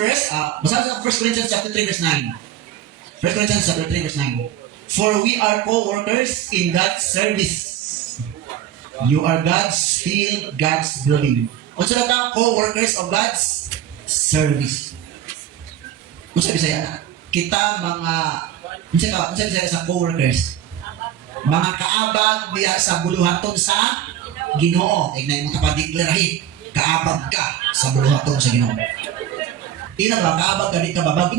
verse, basahin sa 1 Corinthians chapter 3 verse 9. 1 Corinthians chapter 3 verse 9. For we are co-workers in God's service. You are God's field, God's building. Kung sila ta, co-workers of God's service. Kung sabi saya, kita mga, kung sabi saya sa co-workers, mga kaabag diya sa buluhaton sa Ginoo. Ignay mo kapadiglahin, kaabag ka sa buluhaton sa Ginoo. Ina ba, kaabag ka di ka babag?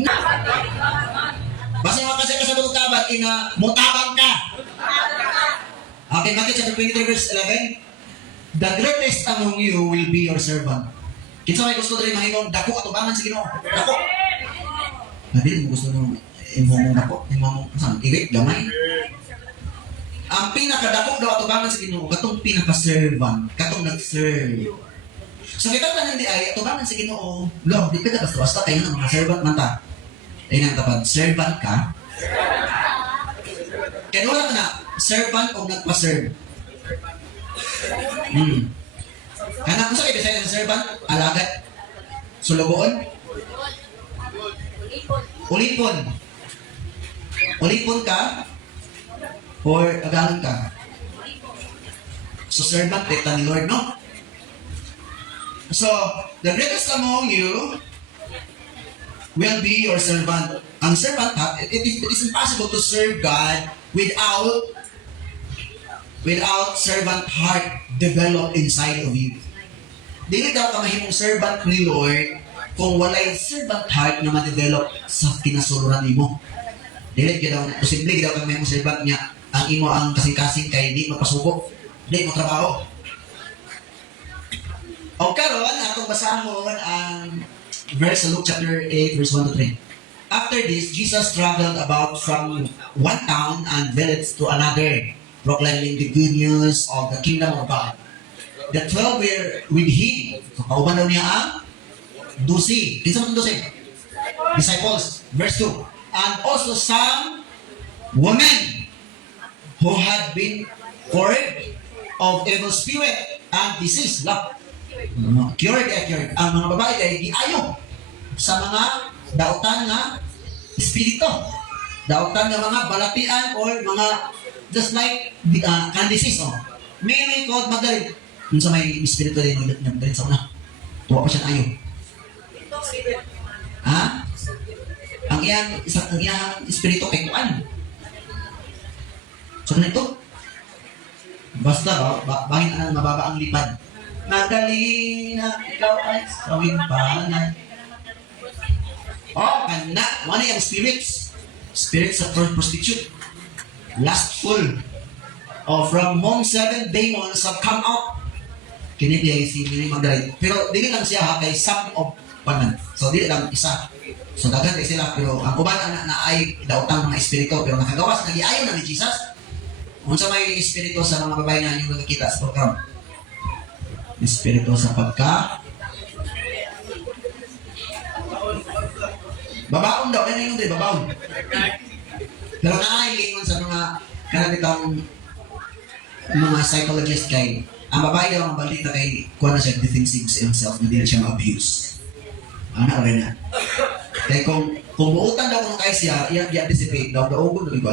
Basta mga kasi ka sa buluhaton kaabag, ina, mutabang ka. Okay, Matthew chapter 23 verse 11. The greatest among you will be your servant. Kinsa may gusto rin mahimong dako atubangan sa Ginoo. Dako. Dili mo gusto mo imong dako, imong saan iwit gamay. Ang pinakadako daw atubangan sa Ginoo, katong pinaka-servant, katong nag-serve. So kita tanan di ay atubangan sa Ginoo. Lo, di ka basta kay nga mga servant man ta. Ay nang tapad, servant ka. Kaya wala ka na, servant o nagpa-serve. Kana kung sa kayo sa servant, alagad, sulugoon, ulipon. Ulipon ka, or agalan ka. So servant, kita ni Lord, no? So, the greatest among you will be your servant. Ang servant, it is impossible to serve God without servant heart developed inside of you. Dili daw ka mahimong servant ni Lord kung walay servant heart na ma-develop sa kinasuluran nimo. Dili ka daw, posible daw ka mahimong servant niya ang imo ang kasing-kasing kay di magpasubo, di mo trabaho. O karon atong basahon ang verse sa Luke chapter 8 verse 1 to 3. After this, Jesus traveled about from one town and village to another, proclaiming the good news of the kingdom of God. The 12 were with him. So, kauban daw niya ang 12. Kinsa man 12? Disciples. Verse 2. And also some women who had been cured of evil spirit and disease. Cured. Ang mga babae ay giayo sa mga dautan nga espiritu. Dautan nga mga balatian or mga just like candices. Mary called Magdalene. Kung sa may espiritu din nagdalit sa una. Tuwa pa siya ayo. Ha? Ang iyang espiritu kay kuan. So ganito. Basta bahin ang mababa ang lipad. Magdalena, ikaw ay sawing panay. Oh, kana, ano yung spirits? Spirits of prostitute. Lustful. Oh, from whom 7 demons have come out. Kinibiya si Mary Magdalene. Pero dili lang siya ha, kay some of panan. So dili lang isa. So dagan kay sila, pero ang uban na ay daotang mga espiritu, pero nakagawas, nagiayon na ni Jesus. Unsa may espiritu sa mga babae na inyong nakikita sa program? Espiritu sa pagka babaon daw, ano yung babaon? Pero naahilingon sa mga kanabitang mga psychologist kay ang babae daw ang balita kay kuha na siya defensive sa himself na hindi na siya ma-abuse. Ano rin na? Kaya kung buutan daw kung kaya siya, i-anticipate daw, daugod na ito.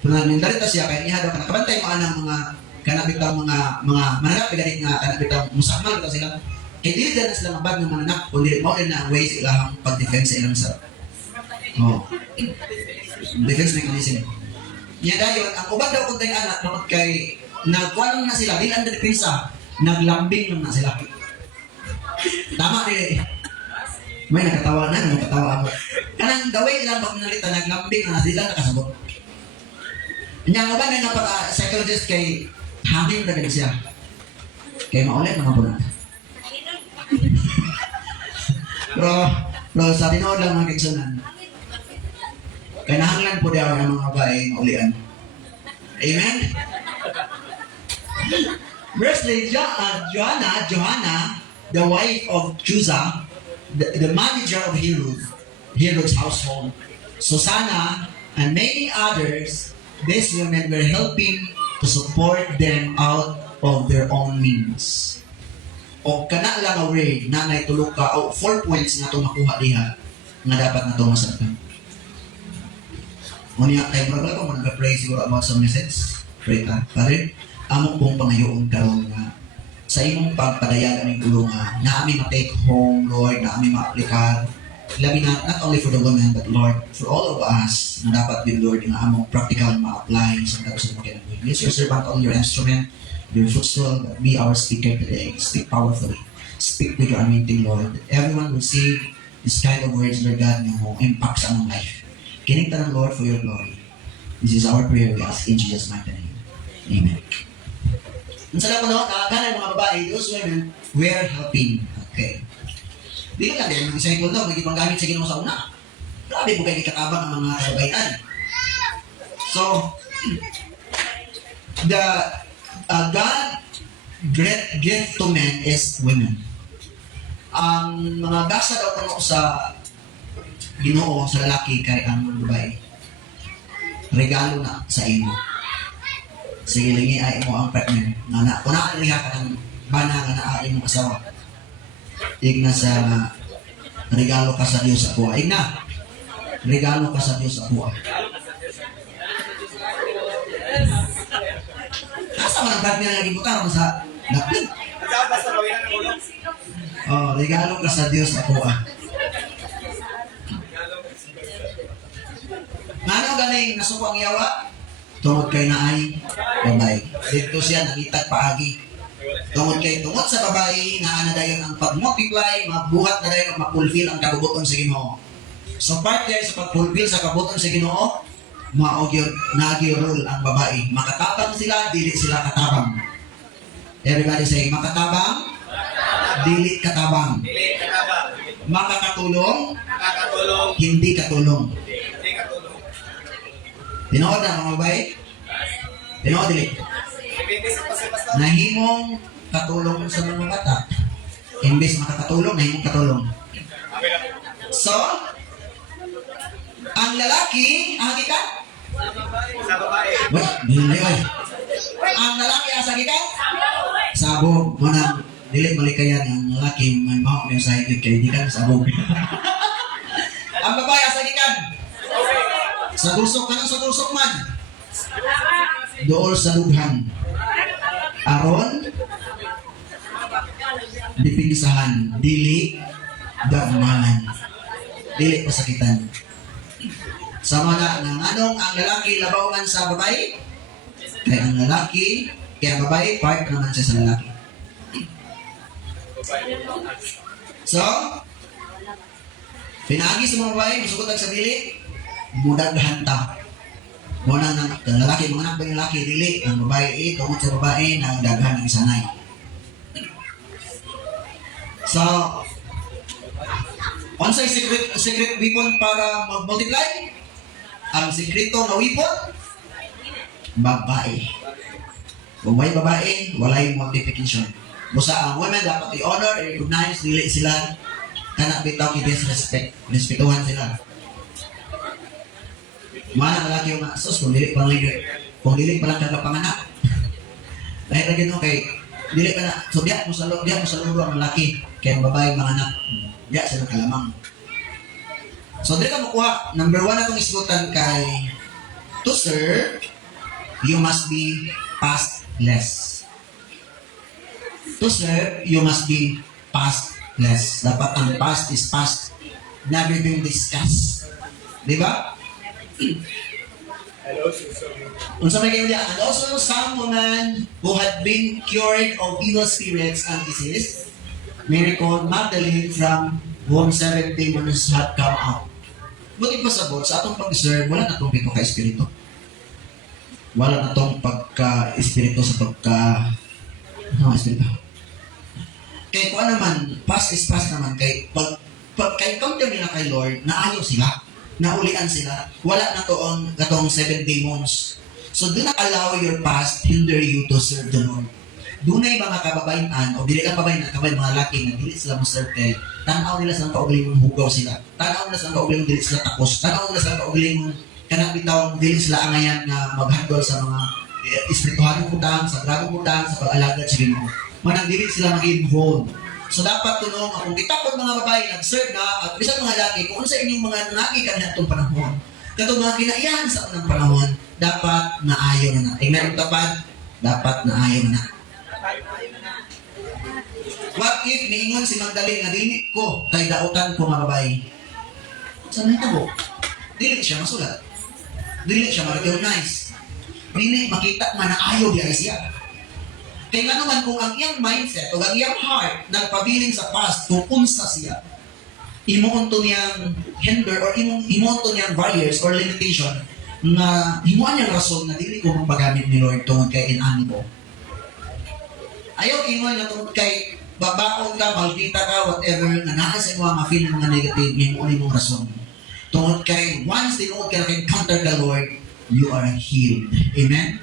Kung nandarita siya, kaya iha daw ka nakabantay mo ng mga kanabitang mga mananap, galing nga kanabitang musamang ito sila. Kaya dili na sila mabag ng mananap, kundi mo rin na ang way sa ilang pag-defense sa ilang sarap. Defense mechanism. Niya dahil, ang ubag daw kung tayo anak, bakit kay nagkuha na sila, di ang depensa, naglambing lang na sila. Tama rin. May nakatawa ako. Kanang gawin ilang pag nalita, naglambing na sila nakasabot. Niya ubag na psychologist kay hangin na ganun siya. Kaya maulit naman po natin. Pero sa tinood lang mga kiksunan. Kaya nahanglan po daw ng mga babae maulian. Amen? Firstly, Johanna, the wife of Chusa, the manager of Herod's household, Susanna, and many others, these women were helping to support them out of their own means. o kana lang a word na naitulog ka o 4 points nga itong makuha diha nga dapat na itong masabtan. Ngunit tayo maragla ko, mag-pray siguro about some message. Pray ka. Pare, among pong pangayoon karon nga sa imong pagpadayag aming ulo nga na aming ma-take home, Lord, na aming ma-aplikar. Labi na, not only for the women, but Lord, for all of us na dapat din, Lord, nga among practical ma-apply sa tapos ng mga kinagawin. Use your servant on your instrument, your footstool, be our speaker today. Speak powerfully. Speak with your anointing, Lord. Everyone will see this kind of words, Lord God, na mo impact sa among life. Kinigta ng Lord for your glory. This is our prayer, we ask in Jesus' mighty name. Amen. Ang sarap po, no? Nakakala mga babae, those women, we are helping. Okay. Di ka din, mag-isay ko daw, naging panggamit sa Ginoo sa una. Grabe po kayo katabang ang mga kabaitan. So, the God great gift to men is women. Ang mga gasa daw po sa Ginoo sa lalaki kay ang babae. Regalo na sa imo. Sige, lingi ay mo ang partner. Kung naaliha ka ng bana nga na ay mong asawa. Igna sa regalo ka sa Diyos sa kuha. Igna, regalo ka sa Diyos sa kuha. Asa man ang partner nga gibutar mo sa lapin? Oh, regalo ka sa Diyos sa kuha. Ngano galing nasuko ang yawa? Tungod kay naay babae. Dito siya nangitag paagi. Tungod sa babae na anadayon ang pag-multiply, mabuhat na dayon ma-fulfill ang kabubuton sa Ginoo. So part there sa pag-fulfill sa kabubuton sa Ginoo, maogyod nagi-rule ang babae. Makatabang sila, dili sila katabang. Everybody say, makatabang, dili katabang. Makakatulong, hindi katulong. Tinood na mga babae? Tinood dili. Nahimong katulong sa mga bata. Imbes makakatulong, nahimong katulong. So, ang lalaki, ang hakikat? Sa babae. Ang lalaki, ang hakikat? Sabog. Muna, dili malikayan ang lalaki, may mahok may sahigit kay di ka sabog. Ang babae, ang hakikat? Sa dulsok ka sa dulsok man. Dool sa lughan. Aron dipingisahan, dili dagmanan, dili pasakitan. Sama na ng anong ang lalaki labaw man sa babae, kaya ang lalaki, kaya ang babae part naman siya sa lalaki. So, pinagi sa mga babae, musukot sa dili, mudaghan ta. Muna ng lalaki, mga anak ng lalaki, dili, ang babae, tungkol sa babae, nagdaghan ng isanay. So, unsay secret weapon para mag-multiply? Ang sekreto na weapon? Babae. Kung may babae, walay multiplication. Busa ang women dapat i-honor, i-recognize, dili sila, kanak bitaw i-disrespect. Respetuhan sila. Mana lalaki yung asos, kung dili pa lang kagapanganak. Dahil lagi no kay dili pa na, so diya mo sa luro ang lalaki, kaya ang babae mga anak, diya sila kalamang. So dili ka makuha, number 1 na itong isgutan kay, to serve, you must be pastless. To serve, you must be pastless. Dapat ang past is past, never been discussed. Diba? Unsa may kayo and also some women who had been cured of evil spirits and disease, miracle Magdalene from whom 7 demons had come out. Buti pa sabot sa atong pag-serve, wala na itong pito ka-espiritu. Wala na itong pagka-espiritu sa espiritu. Kaya kung naman, past is past naman, kay kay encounter nila kay Lord, naayo sila. Naulian sila. Wala na katong 7 demons. So do not allow your past hinder you to serve the Lord. Dunay mga kababainan o dili lang babainan kabay mga laki na dili sila mo serve kay tanaw nila sa kaugalingon hugaw sila. Tanaw nila sa kaugalingon dili sila tapos. Tanaw nila sa kaugalingon kanang bitawon dili sila angayan na maghandol sa mga espirituhanong utang, sa grabong utang, sa pag-alagad sa Ginoo. manang dili sila mag-involve. So dapat tulong kung kitapon mga babae nag-serve na at bisan mga laki kung sa inyong mga nangagi kanina itong panahon. Katong mga kinaiyahan sa unang panahon, dapat naayon na. Tingnan yung tapad, dapat naayon na. What if niingon si Magdalene nga dili ko kay dautan ko mga babae? Saan ito ko? Dili siya masulat. Dili siya ma-recognize. Dili makita nga naayo di ay siya. Kaya nga naman kung ang iyang mindset o ang iyang heart nagpabiling sa past kung unsa siya, imuon to niyang hinder or imuon to niyang barriers or limitation na himuan niyang rason na dili ko mapagamit ni Lord tungod kay inani mo. Ayaw ingon na tungod kay babaon ka, maldita ka, whatever, na naa sa mga ma-feel mga negative, himuon imong rason. Tungod kay once tinuod ka na-encounter the Lord, you are healed. Amen?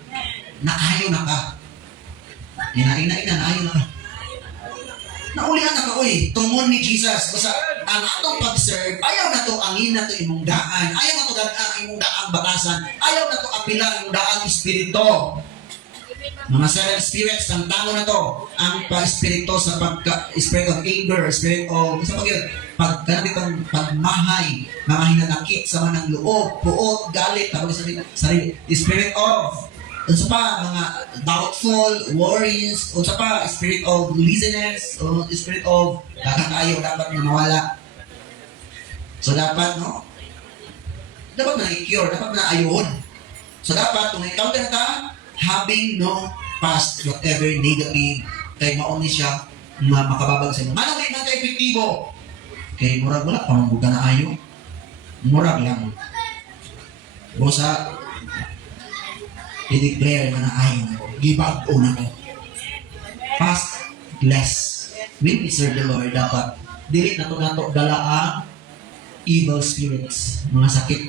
Naayo na ka. Naayo na ka. Naulihan na ka, uy, tumon ni Jesus. Basta, ang atong pag-serve, ayaw na to angin na to imong daan. Ayaw na to ang imong daang bakasan. Ayaw na to apilang imong daang espiritu. Mga seven spirits, ang tamo na to. Ang pa-espiritu sa spirit of anger, spirit of, isa pag ganitong pagmahay, mga hinanakit sa manang loob, puot, galit, tapos sarili, spirit of, unsa pa, mga doubtful, worries, unsa pa, spirit of laziness, o spirit of kakakayo, dapat na mawala. So dapat, no? Dapat na i-cure, dapat na ayun. So dapat, kung encounter ka, having no past, whatever negative, kay mauni siya, makababag sa inyo. Manong di man ka-epektibo. Kay murag wala, pamangbuga na ayo. Murag lang. Bosa, i-declare na naayon ako. Give up o na ko. Past, less. When we serve the Lord, dapat dili na to dala ang evil spirits, mga sakit.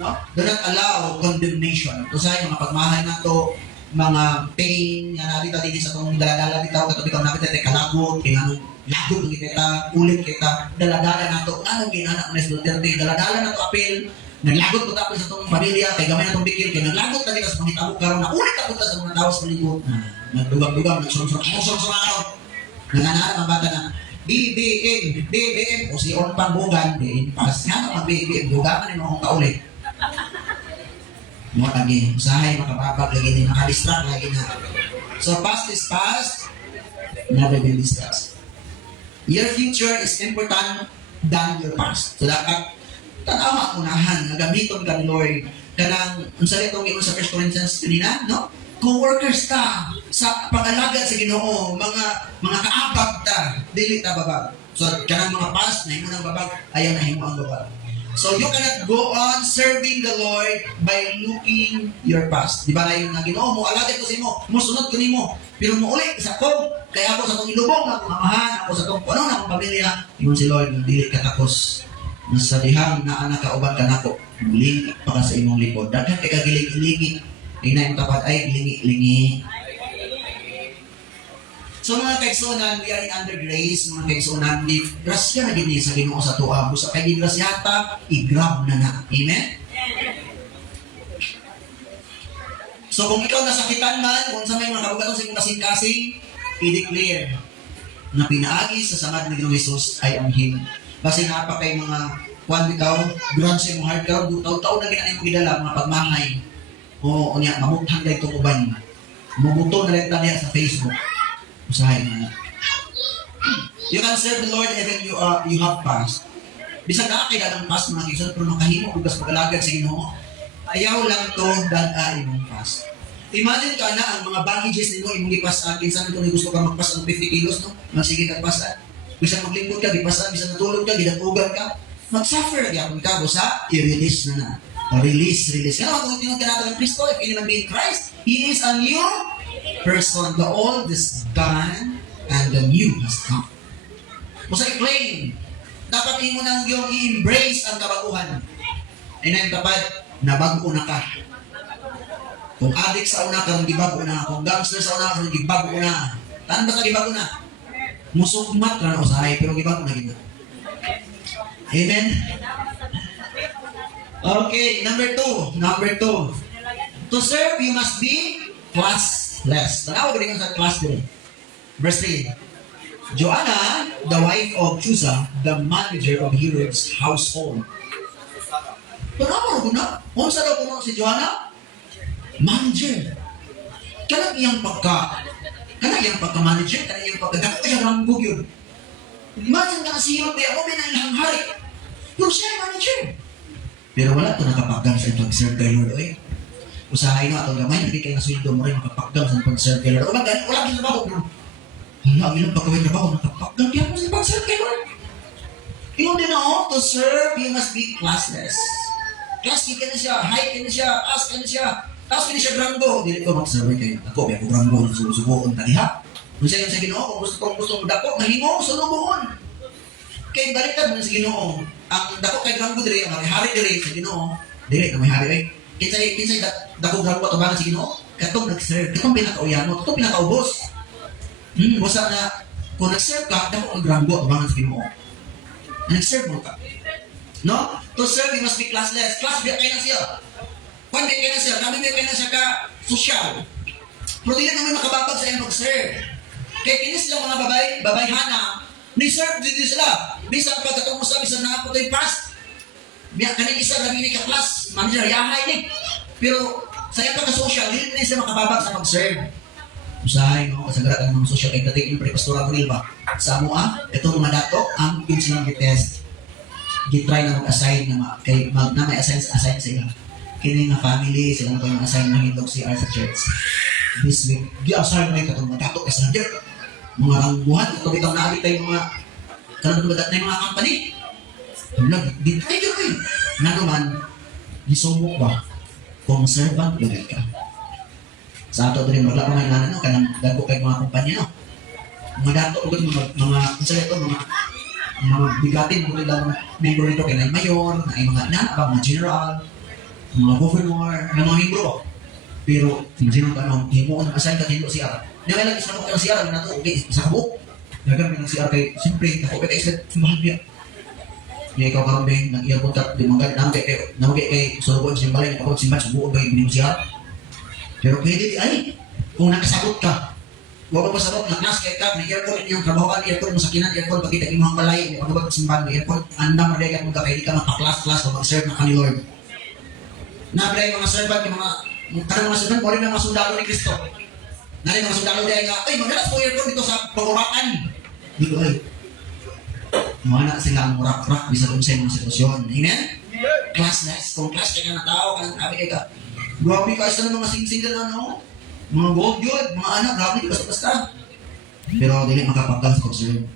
No? Do not allow condemnation. Ito sa mga pagmahay na to, mga pain, nga nalita din sa itong daladala bitaw, katong bitaw namin tayo kalagot, kaya anong lagot ng kita, ulit kita, daladala na to, anong ginanak na Duterte, daladala na to apel, naglagot ko tapos sa itong pamilya, kay gamay na itong bikil, kay naglagot na kita sa pangitabo karon na ulit ako ta sa mga tao sa palibot, nagdugang-dugang, nagsurong-surong, nanganarap ang bata na, BBM, o si On Pangbugan, BBM, pas nga naman BBM, bugaman yung akong kaulit. Mo lagi, usahay, makababag lagi ni, makadistract lagi na. So, past is past, never be discussed. Your future is important than your past. So, dapat, tanawa, unahan, nagamiton ka ni Lord. Kanang, unsa itong iyon sa 1 Corinthians kanina, no? Co-workers ka sa pag-alaga sa Ginoo, mga kaabag ta, dili ta babag. So, kanang mga past, na himo ng babag, ayaw na himo ang babag. So you cannot go on serving the Lord by looking your past. Di ba na yung Ginoo mo, alagad ko sa imo, musunod ko nimo. Pero muuli sa ko, kaya ako sa itong ilubong na akong amahan, ako sa itong ano na akong pamilya. Ingon si Lord, dili ka tapos. Nasa dihang na anak ka uban ka nako, muling para sa imong likod. Daghan kay kagiling-ilingi. Tingnan yung tapat ay lingi-lingi. So mga kaigsunan, we are in under grace, mga kaigsunan, di grasya na gini sa Ginoo sa tuwa. Busa kay di grasyata, i-grab na na. Amen? So kung ikaw nasakitan man, kung sa may mga kabugatong sa imong kasing-kasing, i-declare na pinaagi sa samad ni Ginoong Jesus ay ang healing. Kasi nga pa kay mga kwan bitaw, grab sa imong heart ka, taw-taw na ginaan imong gidala, mga pagmahay. O niya, mamuthan na itong uban. Mabuto na rin niya sa Facebook. Usahay na. You can serve the Lord even you have past. Bisag na kay dalang past mga kisun, pero makahimo ugas pag-alagad sa Ginoo. Ayaw lang to daan imong past. Imagine ka na ang mga baggages nimo imong gipasan, kinsan ito gusto ka magpas ng 50 kilos, no? Magsige ka pasan. Bisan maglingkod ka, gipasan, bisan natulog ka, gidapugan ka, mag-suffer lagi akong ikaw sa i-release na na. Release. Kaya naman kung tinod ka natin ng Kristo, if anyone be in Christ, He is a new person. The old is gone and the new has come. Kung sa i-claim, dapat mo nang yung i-embrace ang kabaguhan. Ay na yung kapag, nabago na ka. Kung adik sa una ka, gibago na. Kung gangster sa una ka, gibago na. Taan ba sa gibago na? Musugmat ka na usahay, pero gibago na gina. Amen? Okay, number two. To serve, you must be classless. Tanaw, galing sa class din. Verse 3. Joanna, the wife of Chusa, the manager of Herod's household. Pagkama ko na, kung sa daw puno si Joanna? Manager. Kanang iyang pagka-manager, kanang iyang pagka-dako iyang rangbog yun. Imagine nga si Herod, ako may nailang hari. Pero siya ay manager. Pero wala ito nakapagdam sa pag-serve kay Lord. Usahay na atong gamay, hindi kayo nasweldo mo rin makapagdam sa pag-serve kay Lord. O magkano, wala kang trabaho. Hala, ang ilang pagkawin trabaho, nakapagdam kaya mo sa pag-serve kay Lord. Yung din to serve, you must be classless. Class ka na siya, high ka na siya, taas ka na siya, taas ka na siya granggo. Dili ko mag-serve kayo. Ako, may ako granggo, susubukan taliha. Kung siya yung sa Ginoo, kung gusto mo dako, mahimo, sulubuhon. Kaya baliktad mo sa Ginoo. Ang dako kay granggo diri, ang hari diri sa Ginoo. Dili na may hari. Kinsay dako granggo tabangan sa Ginoo. Katong nag-serve, katong pinakauyano, katong pinakaubos. Basta na kung nag-serve ka, dako ang granggo tabangan sa Ginoo. Nag-serve mo ka. No? To serve, you must be classless. Class, biya kayo na siya. Kung biya kayo na siya, kami biya kayo na siya ka social. Pero di na naman makababag sa iyong mag-serve. Kaya kinis lang mga babayhana, ni-serve din sila. Bisan pagkatong mo sa bisan na po ito'y past. Biya ka na isa, nabili ka class, manager, yahay din. Pero sa iyong pagka-social, hindi na sila makababag sa mag-serve. Usahay, no? Kasagarat ang mga social kay dating yung pre-pastora ko ba? Sa mo, itong mga dato, ang yung silang gitest. Gitry na mag-assign na may assign sa ila. Kini nga family, sila na ko yung assign na hindog CR sa church. This week, gi-assign na yung katong mga dato kasi nandiyan. Mga rangguhan, ito bitang naalit tayo mga kanang na yung mga company. Di tayo kayo. Nga naman, gisumok ba? Kung servant, lagay ka. Sa ato rin, wala pa may nanan, kanang dago kay mga kumpanya, no? Mga dato, mga bigatin mo nila mga member nito kay na mayor, na ay mga nanabang, mga general, mga governor, na mga membro. Pero, sino ka nung, hindi mo assign ka hindi siya. Hindi ka lang isa mo ka ng siya, na ito, okay, isa ka mo. Nagamit ng siya kay, siyempre, ako ka islet, sumahan niya. Hindi ikaw karambing, nag-earphone ka, di mga galit, namagay kay Solobo, simbalay, ako simbat, subuon ba yung siya. Pero pwede di, ay, kung nakasagot ka, huwag mo pasarot, naklas kay ka, may earphone yung trabahoan, earphone mo sakinan, earphone, pagkita yung mga balay, yung pagkabag simbahan, may earphone, andang maday ka mga kaya di ka magpa-class-class o mag-serve ng kani Lord. Nabilay yung mga servant, yung mga servant, mo rin mga sundalo ni Kristo. Nari mga sundalo dahil nga, ay, magalas po earphone dito sa pagurakan. Dito ay, mga na sila ang murak-rak, bisa dun sa mga sitwasyon. Amen? Classless, kung class kayo na tao, kanang sabi kayo ka, grabe ka, isa na mga sing-single ano, mga gold yun, mga anak, grabe, basta-basta. Pero dili makapagdang sa pag-serve.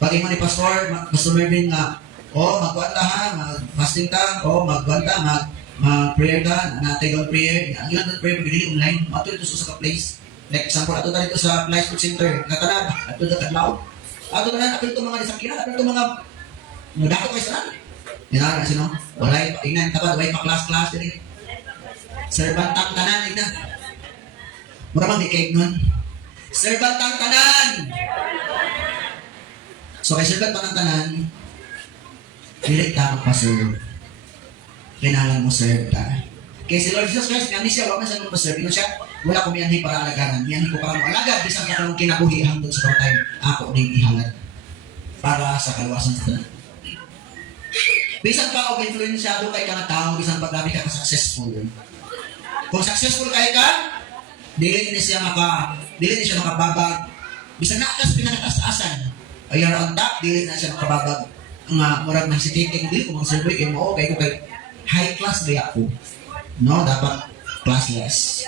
Pag ni Pastor Mervin nga, magkuhan ta ha, mag-fasting ta, magkuhan ta, mag-prayer ka, na-take on prayer, ang ilan na prayer, pag-dili online, matulad ito sa place. Like example, ato na dito sa Life Food Center, natanan, ato na Taglaw. Ato na ato ito mga disakina, ato ito mga dato kayo sa namin. Yan na, sino? Walay, tingnan, tapad, walay pa class-class, din. Servant ang tanan, tingnan. Mura bang di-cake nun? Servant ang tanan! So kay servant ang tanan, pilit ka magpa-serve. Kailangan mo serve ka. Kaya si Lord Jesus Christ, nga siya, wala na siya magpa-serve. Ino siya, wala ko miyanhi para alagaran. Miyanhi ko para mo alagad. Bisang ka ng kinabuhi hanggang sa time, ako na yung ihalad. Para sa kaluwasan sa tanan. Bisan pa o influensyado kay ka na tao, bisan pa gabi ka successful. Kung successful kay ka, dili na siya makababag. Bisan nakas pinakataas-asan. Ayun on top, dili na siya makababag. Nga murag na si Titing, dili ko mag-survey kay mo, kay ko kay high class ba ako. No, dapat classless.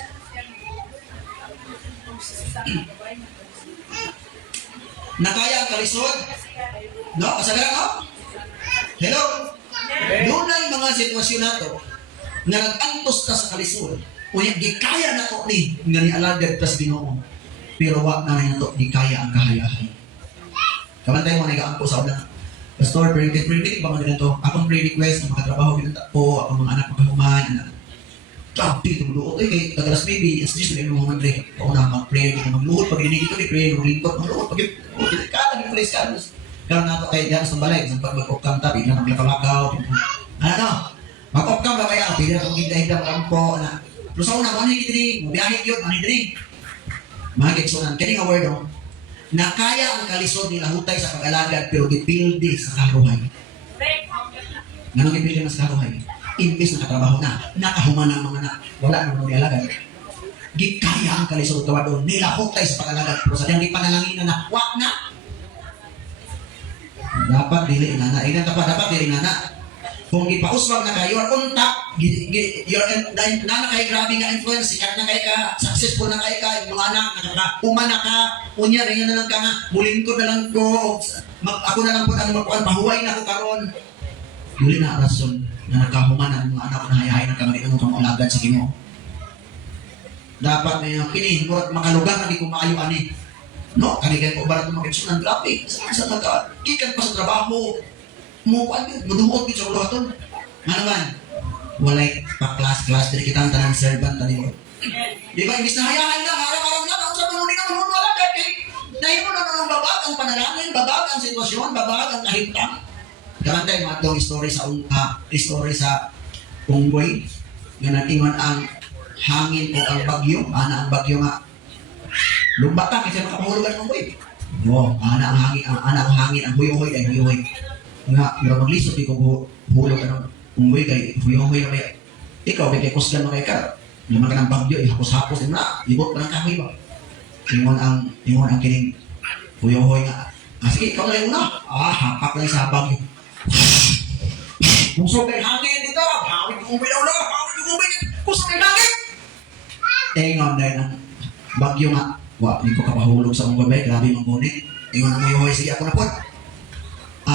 Nakaya ang kalisod? No, kasagaran no? Hello? Doon na yung mga sitwasyon na to na nag-antos ka sa kalisod. Unya, di kaya na to ni nga ni alagad tas Ginoo. Pero wag na rin to, di kaya ang kahayahan. Kamantay mo nag-aangko sa una. Pastor, predict ba mga ganito? Akong pre-request ng mga trabaho ginanta po, akong mga anak magkahuman, anak. Grabe, tumuloot kay kagalas maybe, it's just like mga Andre, pauna mag-pray, magluhod, pag hindi ito, pray, maglingkot, magluhod, pag nag-place ka, kaya na ito kay Diyan sa balay, sa pag mag-upcam ta, bigla ng lakaw-lakaw, mag-upcam ba kaya, bigla ng hinda-hinda, magkampo, na. Pero sa una, ano yung kitri, mabiyahit yun, ano yung Mga kaigsunan, kani nga word oh, na kaya ang kalisod nila hutay sa pag-alagad pero gipildi sa karuhay. Ganun gipildi mas karuhay. Imbis na katrabaho na, nakahuman ang mga na, wala na mga alagad. Gikaya ang kalisod kawa doon, nila hutay sa pag-alagad pero sa diyang di panalangin na wak na. Dapat dili na na, dapat dili na na. Kung ipauswag na kayo, untak, na kay grabe nga influence, sikat na kay ka, successful na kay ka, yung mga anak, uma na ka, unya, rin na lang ka nga, mulingkod na lang ko, ako na lang po ang magpuan, pahuway na ako karon. Yuli na rason na nagkahuman ang mga anak na hayahay ng kamali ng mga alagad sa kimo. Dapat may kini, murat makalugar na di ko maayo ani. No, kanigan ko barat mga kitsunan, grabe, sa nagka, kikan pa sa trabaho, mukuan yun, maduhot yun sa ulaton. Nga naman, walay pa-class-class, dari kita ang tanang servant, tani mo. Di ba, imbis na hayahan na, harap-harap na, ang sa manunin ang mga wala, dahil nahin mo na ng babag ang panalangin, babag ang sitwasyon, babag ang kahitang. Kamantay, mga itong story sa Unggoy, nga natingon ang hangin o ang bagyo, ana ang bagyo nga, lumbatan, kasi makapahulugan ng Unggoy. No, ana ang hangin, ang huyohoy ay huyohoy. Nga, pero maglisod, di ko hulog ka ng Unggoy kay huyohoy na may, ikaw, may kusgan mo kay ka, naman ka ng bagyo, hapos-hapos, na, ibot pa ng kahoy ba? Ingon ang kining huyohoy nga, sige, ikaw na lang una, hapak lang sa bagyo. Kusog kay hangin dito, hawid yung Unggoy na ulo, hawid yung Unggoy, kusog kay hangin! Ingon dahil ang bagyo nga, hindi ko kapahulog sa Unggoy, grabe mong gunit. Ingon ang huyohoy, sige ako na po.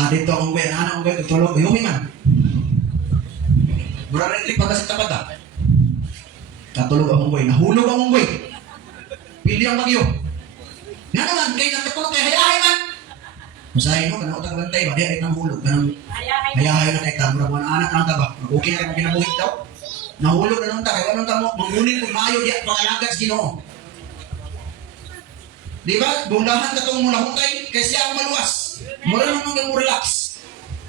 Dito ang Unggoy, anak Unggoy, tutulog, huyohoy man. Mura rin trip pagkasit tapad ha. Katulog ang Unggoy, nahulog ang Unggoy. Pili ang bagyo. Nga naman, kayo nakatulog kay hayahay man. Masahin mo, kanang utang bantay ba? Di ay nang hulog. Kanang hayahay na kayo. Mura mga anak ang taba. Okay na kayo kinabuhit daw. Nahulog na nung takay. Anong tamo? Mangunin kung maayo di at pangalagat sa Ginoo. Di ba? Bulahan ka itong mula hukay kasi ang maluwas. Mura naman nung relax.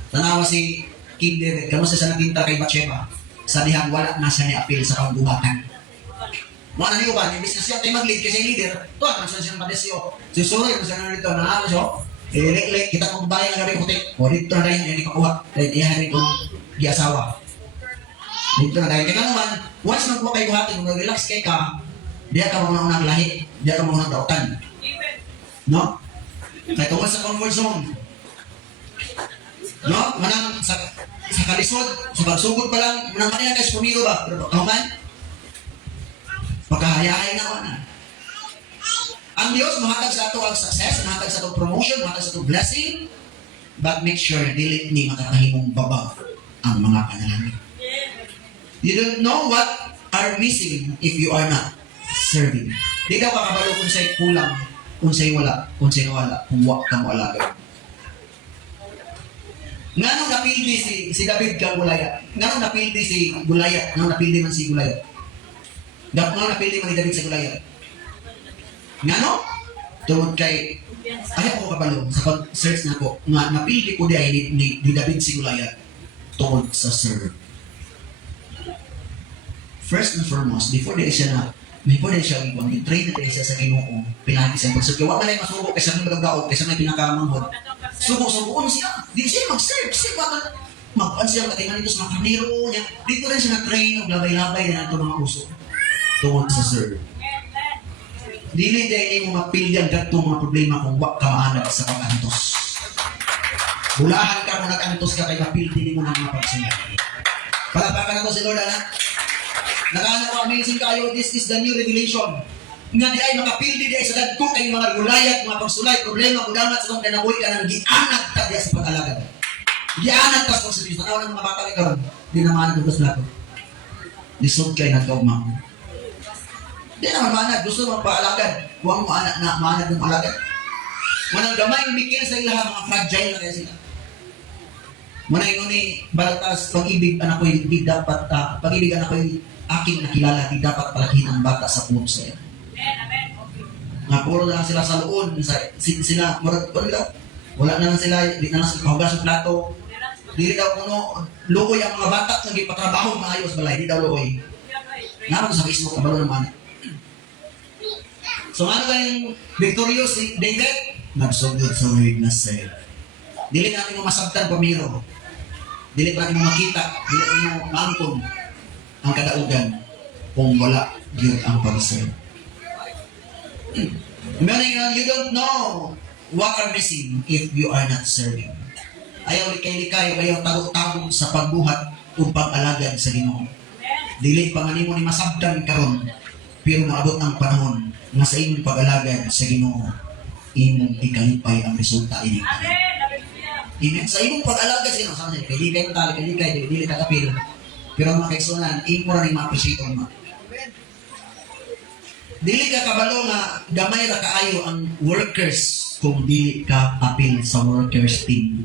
Tanawa si King David. Kamusta sa naginta kay Bathsheba? Sa dihang wala na siya ni-appeal sa pangguhatan. Mga naniyo ba? Imbis na siya tayo mag-lead kasi leader. Ito, ang saan siya padesyo. Susuroy kung saan na rito. Nanalo siya. Ilik-ilik. Kita kong bayan ng gabi putik. O dito na rin. Hindi kakuha. Dahil iyaharin kong giasawa. Dito na rin. Kaya naman, once magkuha kayo buhatin, kung relax kayo ka, diya ka mga unang lahi. Diya ka mga unang dautan. No? Kaya tungkol sa comfort zone. No? Manang sa kalisod, sa pagsugod pa lang, manang kanina guys, pumilo ba? Pero kauman, pagkahayahay na wala. Ang Diyos, mahatag sa ito ang success, mahatag sa ito promotion, mahatag sa ito blessing, but make sure dili ni makakahimong babag ang mga panalangin. You don't know what are missing if you are not serving. Di ka makabalo kung sa'y kulang, kung sa'y wala, kung wak ka mo alagay. Nga nung napildi si David kang Gulayat? Nga nung napildi si Gulayat? Nga nung napildi man si Gulayat? Nga nung napildi man ni David sa Gulayat? Nga no? Tungod kay, ayaw ko kabalo, sa pag-search na ko, nga napildi ko di ay ni David si Gulayat tungod sa serve. First and foremost, before siya i-train na siya sa Ginoo, pinahagi siya pagsugyo. Wala na yung masuko kaysa may magagaot, kaysa may pinakamanghod. Suko-sukoon siya. Di siya mag-serve. Siya mag-pan siya katingan dito sa mga kaniro niya. Dito rin siya na-train o labay-labay na ito mga uso. Tungod sa serve. Dili dahil mo mapilyan ka itong mga problema kung wak ka maanag sa pag-antos. Bulahan ka kung nag-antos ka kay mapildi mo ng mga pagsunod. Palapakan ako si Lord, anak. Nakahanap ko amazing kayo, this is the new revelation. Nga di ay makapildi di ay sa dagko kay mga gulayat, mga pagsulay, problema, kudangat sa mga kanabuhi ka ng gianag tagya sa pag-alagad. Gianag tas kung sabihin, matawa ng mga bata kay karon, di naman ang gusto nato. Lisod kay nagkaumang. Di naman manag, gusto mo pa-alagad. Huwag mo anak na manag ng alagad. Manang gamay, bigyan sa ilaha, mga fragile na kaya sila. Manang ni balatas, pag-ibig anak ko hindi dapat, pag-ibig anak ko aking nakilala, di dapat palakihin ang bata sa puno sa iyo. Nga puro na lang sila sa loon, sila, wala na lang sila, di na lang sila kahugas ng plato. Di daw kuno, luoy ang mga bata sa gipatrabaho maayos balay, di daw luoy. Nga sa Facebook, kabalo naman. So ano kayong victorious si David? Nagsugod sa word na self. Dili natin mo masabtan pamiro. Dili natin mo makita. Dili natin mo maangkon ang kadaugan kung wala yun ang pag-serve. Meaning you don't know what are missing if you are not serving. Ayaw likay-likay, ayaw tago-tago sa pagbuhat o pag-alagad sa Ginoo. Dili pa manimo ni masabtan karon, pero maabot ang panahon nga sa inyong pag-alagad sa Ginoo, imong ikalipay ang resulta ini. Amen. Sa imong pag-alagad sa Ginoo, sa kanila, kalikay, dili takapil. Pero mga kaigsunan, imo ra ni ma-appreciate mo. Dili ka kabalo nga gamay ra kaayo ang workers kung dili ka apil sa workers team.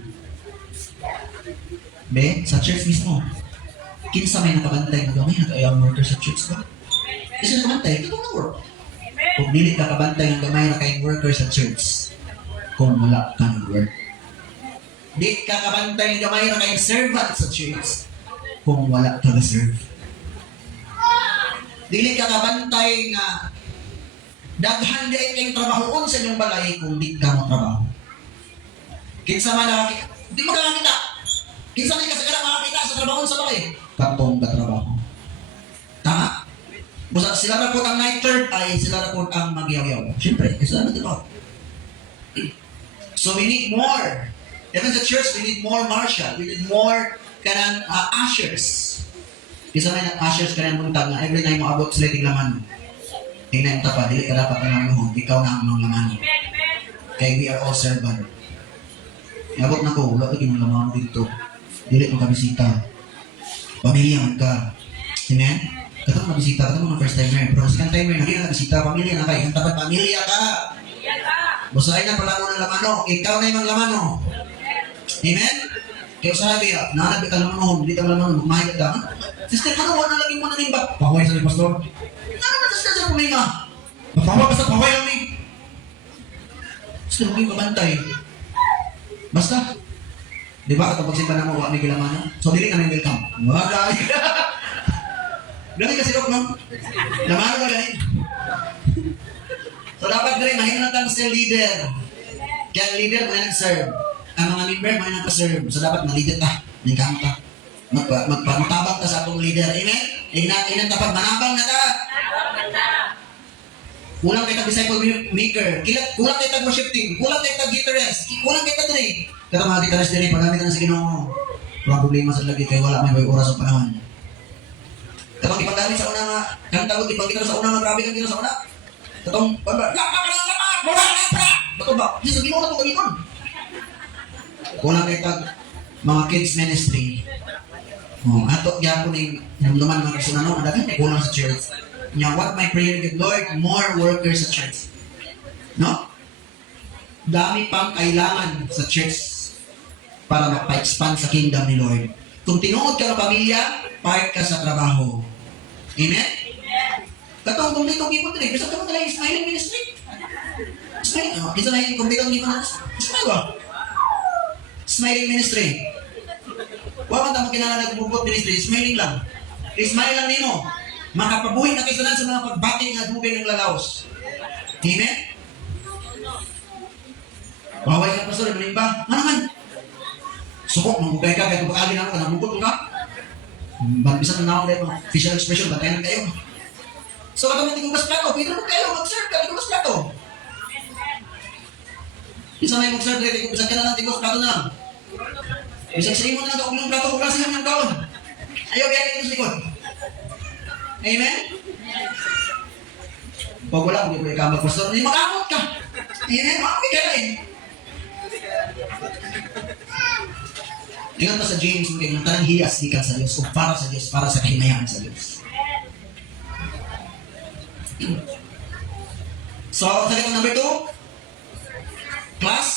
Be, sa church mismo. Kinsa may nakabantay nga gamay na kaayo ang workers sa church ba? Kasi nakabantay, ito na work. Kung dili ka kabantay nga gamay na kayong workers sa church, kung wala ka nag-work. Di ka kabantay nga gamay na kayong servant sa church, kung wala ka na-serve. Dili ka kabantay nga daghan di kayong trabahoon sa inyong balay kung di ka mo trabaho. Kinsa man nakakita, di mo nakakita. Kinsa man kasagara makakita sa trabaho sa balay. Katong ka trabaho. Tama. Busa sila ra po ang night clerk ay sila ra po ang magyaw-yaw. Siyempre, isa na trabaho. So we need more. Even the church, we need more marshal. We need more kanang ushers. Kinsa man ushers kanang buntag nga every time mo abot sila tiglaman. Tingnan ta pa, dili ka dapat ang manuhod, ikaw na ang laman. Kaya we are all servant. Iabot na ko, wala ka ginalaman dito. Dili mo kabisita. Pamilya man ka. Amen? Katong mabisita, katong mga first timer. Pero second timer, hindi na nabisita, pamilya na kayo. Ang tapat, pamilya ka. Busahin na pala mo ng lamano, ikaw na yung lamano. Amen? Kaya sabi, nahanap ka lamano, hindi ka lamano, mahigit ka. Sister, ano, wala lagi mo nanimba? Pahuay sa pastor. Sa kumima. Mapawa basta paway kami. Gusto mo yung kabantay. Basta. Di ba kapag simpan mo, wala may gilaman. So, dili ka na yung welcome. Wala. Gani kasi no? Laman ko rin. So, dapat rin, mahinatan sa leader. Kaya ang leader, may nag-serve. Ang mga member, may nag-serve. So, dapat malidet ta. May kanta. Magpatabang ka sa atong leader. Amen? Inan dapat manabang na ka. Kulang kay disciple maker, kulang kay worship team, kulang kay guitarist, kulang kay diri. Kata mga guitarist diri pagamit na sa Ginoo. Wala problema sa lagi kay wala may oras sa panahon. Kapag ipagamit sa una nga, kanta ko ipagkita sa una nga grabe kang sa una. Katong bato ba? Di sa Ginoo na to gamiton. Kulang kay mga kids ministry. Ato gyapon ning namduman mga kasunano, daghan kay kulang sa church. Now, what my prayer is, Lord, more workers sa church. No? Dami pang kailangan sa church para mapa-expand sa kingdom ni Lord. Kung tinuod ka ng pamilya, part ka sa trabaho. Amen? Katong kung dito gipon rin, bisa ka mo talaga smiling ministry. Smiling, bisa na yung kung dito gipon natin. Smile ba? Smiling ministry. Huwag man tamo kinala nagbubot ministry, smiling lang. Smile lang nimo. Makapabuhay na kaisunan sa mga pagbati nga dugay ng lalaos. Amen? Baway ka pastor, malimba. Ano man? Sukok, manggugay ka, kaya pag-agi na ako, nabukot ka. Bisa na ako dahil facial expression, bantayan kayo. So, katong tingong plato, pwede naman kayo, mag-serve ka, tingong plato. Bisa na yung mag-serve, bisa ka na lang tingong plato na lang. Bisa sa imo na ito, kung yung plato, kung klase ng kaon. Ayaw kaya ito sa likod. Amen? Pag wala, hindi ko ikamal pastor, hindi makamot ka. Amen? Makapit ka rin. Tingnan pa sa James, yung tanang hiyas di ka sa Diyos, o para sa Diyos, para sa kahinayaan sa Diyos. So, sabi ko number 2, class,